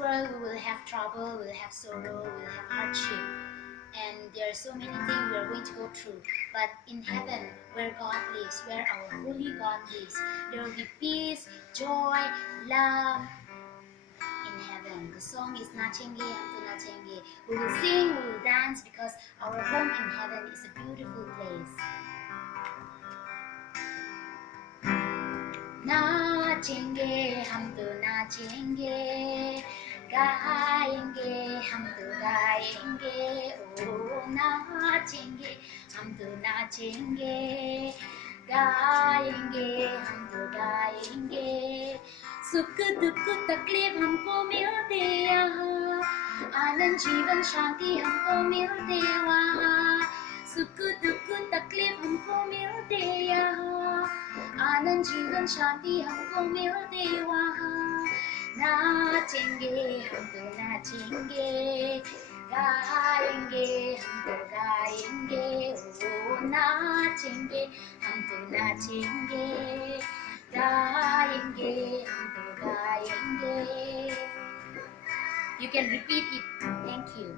world we will have trouble, we will have sorrow, we will have hardship, and there are so many things we are going to go through. But in heaven, where God lives, where our holy God lives, there will be peace, joy, love in heaven. The song is Nachenge Hamtu Nachenge. We will sing, we will dance, because our home in heaven is a beautiful place. नाचेंगे हम तो नाचेंगे, गाएंगे हम तो गाएंगे, ओ नाचेंगे हम तो नाचेंगे, गाएंगे हम तो गाएंगे। सुख दुख तकलीफ हमको मिलते यहाँ, आनंद जीवन शांति हमको मिलते वहाँ। सुख दुख तकलीफ हमको मिलते यहाँ, आनंद जीवन शांति हमको मिलते वहाँ। नाचेंगे हम तो नाचेंगे, गाएंगे हम तो गाएंगे, ओ नाचेंगे हम तो नाचेंगे, गाएंगे हम तो गाएंगे। You can repeat it. Thank you.